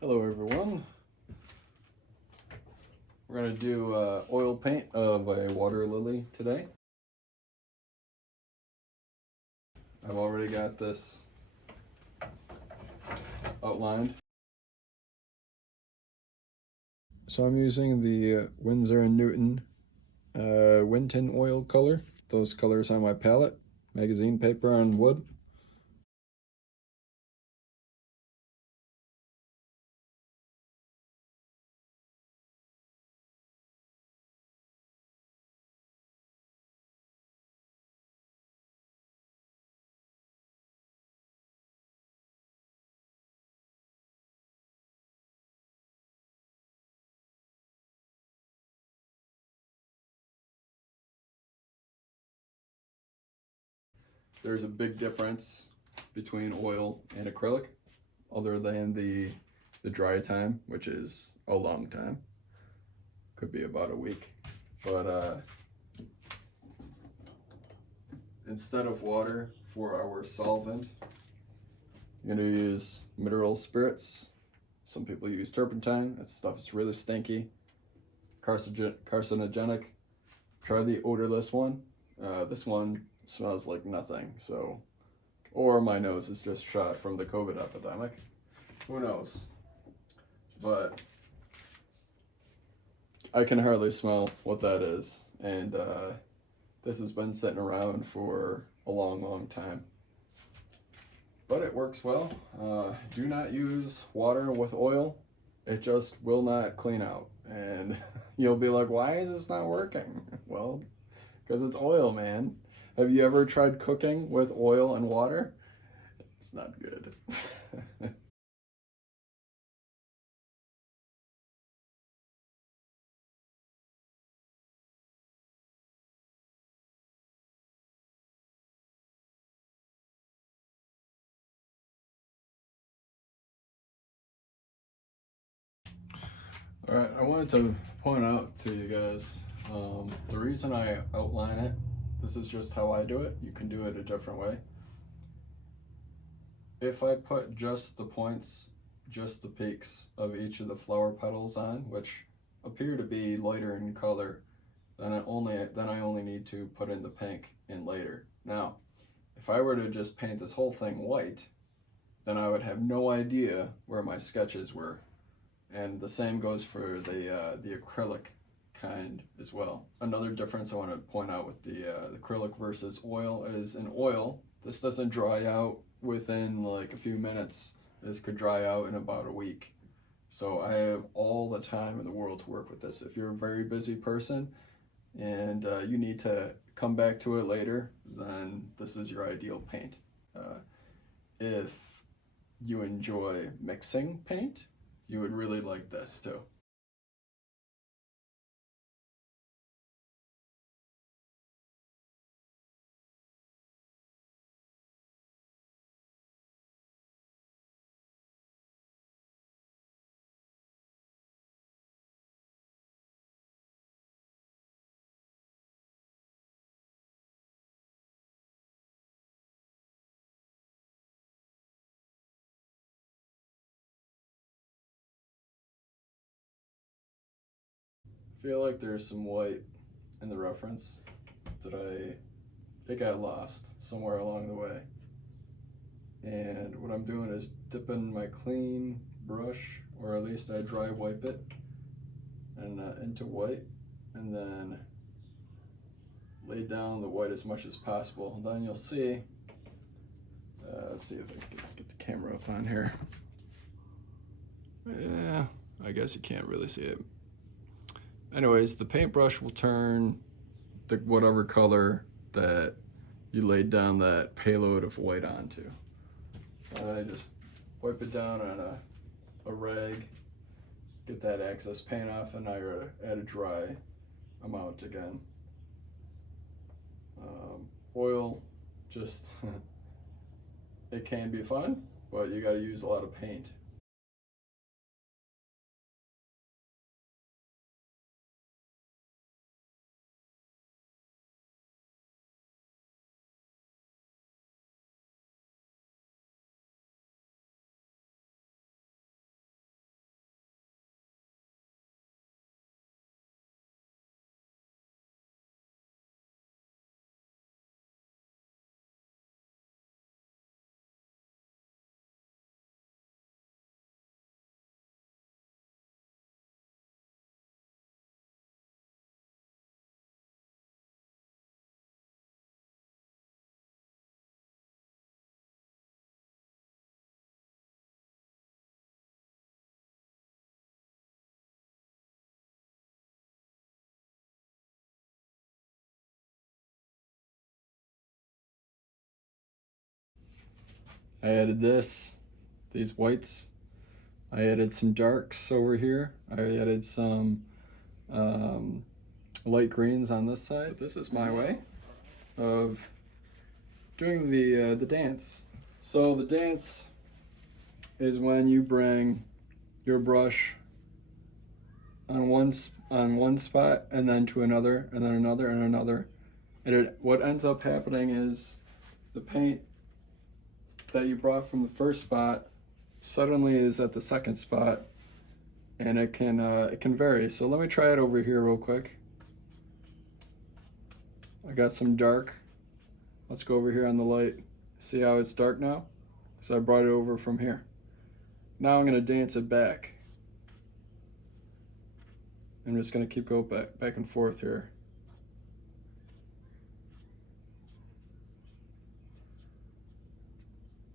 Hello everyone. We're going to do oil paint of a water lily today. I've already got this outlined. So I'm using the Winsor & Newton wind tint oil color. Those colors on my palette, magazine paper and wood. There's a big difference between oil and acrylic, other than the dry time, which is a long time. Could be about a week. But instead of water for our solvent, you're gonna use mineral spirits. Some people use turpentine. That stuff is really stinky, carcinogenic. Try the odorless one. This one smells like nothing, so, or my nose is just shot from the COVID epidemic. Who knows? But I can hardly smell what that is, and this has been sitting around for a long time. But it works well. Do not use water with oil. It just will not clean out. And you'll be like, why is this not working? Well, because it's oil, man. Have you ever tried cooking with oil and water? It's not good. All right, I wanted to point out to you guys, the reason I outline it, this is just how I do it. You can do it a different way. If I put just the points, just the peaks of each of the flower petals on, which appear to be lighter in color, then I only need to put in the pink in later. Now, if I were to just paint this whole thing white, then I would have no idea where my sketches were. And the same goes for the acrylic kind as well. Another difference I want to point out with the acrylic versus oil is in oil, this doesn't dry out within like a few minutes. This could dry out in about a week. So I have all the time in the world to work with this. If you're a very busy person and you need to come back to it later, then this is your ideal paint. If you enjoy mixing paint, you would really like this too. I feel like there's some white in the reference that it got lost somewhere along the way. And what I'm doing is dipping my clean brush, or at least I dry wipe it, and into white, and then lay down the white as much as possible. And then you'll see, let's see if I can get the camera up on here. Yeah, I guess you can't really see it. Anyways, the paintbrush will turn the whatever color that you laid down that payload of white onto. I just wipe it down on a rag, get that excess paint off, and I add a dry amount again. Oil, just, it can be fun, but you gotta use a lot of paint. I added these whites. I added some darks over here. I added some light greens on this side. This is my way of doing the dance. So the dance is when you bring your brush on one spot and then to another and then another and another, and what ends up happening is the paint that you brought from the first spot suddenly is at the second spot, and it can vary. So let me try it over here real quick. I got some dark. Let's go over here on the light. See how it's dark now? So I brought it over from here. Now I'm gonna dance it back. I'm just gonna keep going back and forth here.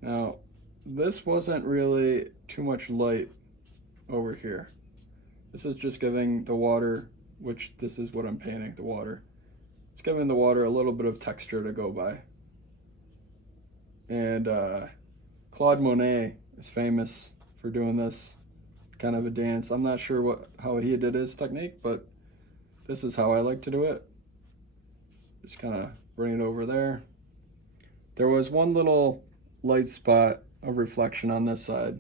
Now, this wasn't really too much light over here. This is just giving the water, which this is what I'm painting, the water. It's giving the water a little bit of texture to go by. And Claude Monet is famous for doing this kind of a dance. I'm not sure how he did his technique, but this is how I like to do it. Just kind of bring it over there. There was one little light spot of reflection on this side,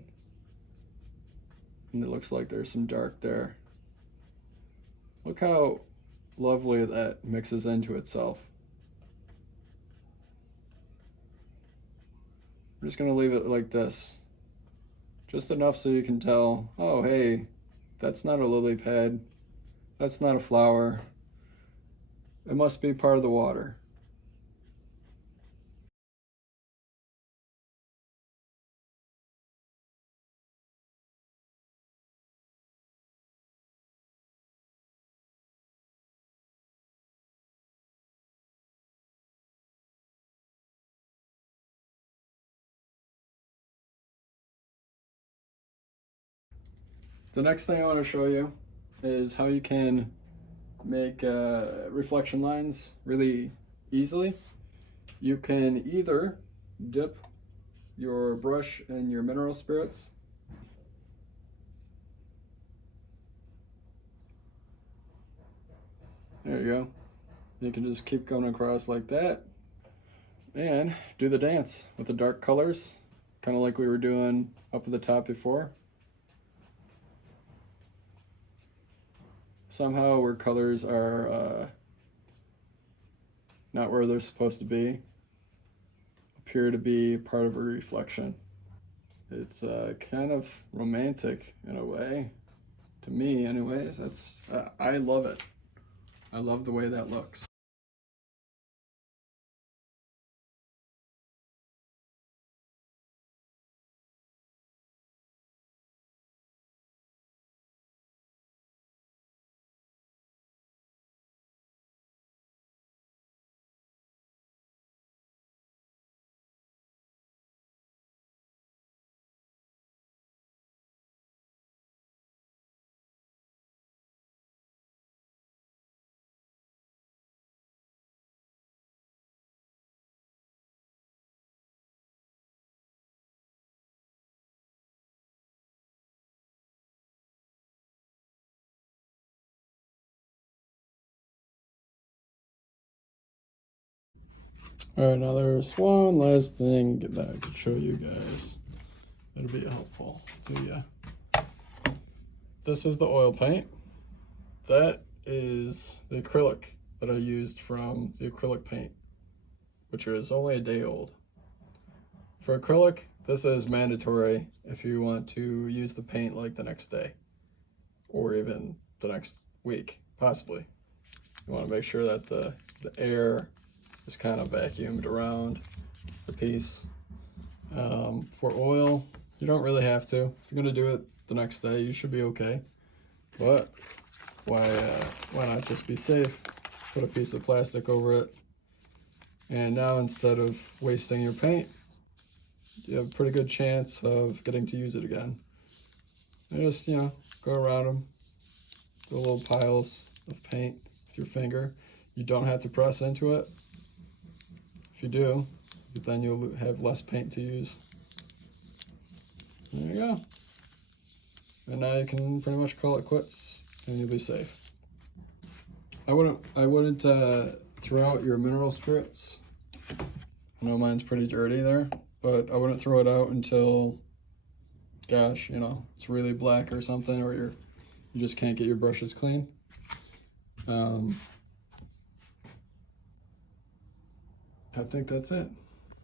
and it looks like there's some dark there. Look how lovely that mixes into itself. I'm just gonna leave it like this, just enough so you can tell, oh hey, that's not a lily pad, that's not a flower, it must be part of the water. The next thing I want to show you is how you can make reflection lines really easily. You can either dip your brush in your mineral spirits. There you go. You can just keep going across like that and do the dance with the dark colors, kind of like we were doing up at the top before. Somehow where colors are not where they're supposed to be appear to be part of a reflection. It's kind of romantic in a way, to me anyways. I love it. I love the way that looks. All right, now there's one last thing that I could show you guys. It'll be helpful to you. This is the oil paint. That is the acrylic that I used from the acrylic paint, which is only a day old. For acrylic, this is mandatory if you want to use the paint like the next day or even the next week, possibly. You want to make sure that the air is kind of vacuumed around the piece. For oil, you don't really have to. If you're going to do it the next day, you should be okay. But why not just be safe? Put a piece of plastic over it. And now instead of wasting your paint, you have a pretty good chance of getting to use it again. And just, go around them, do little piles of paint with your finger. You don't have to press into it. If you do, then you'll have less paint to use. There you go. And now you can pretty much call it quits and you'll be safe. I wouldn't throw out your mineral spirits. I know mine's pretty dirty there, but I wouldn't throw it out until, gosh, you know, it's really black or something, or you just can't get your brushes clean. I think that's it.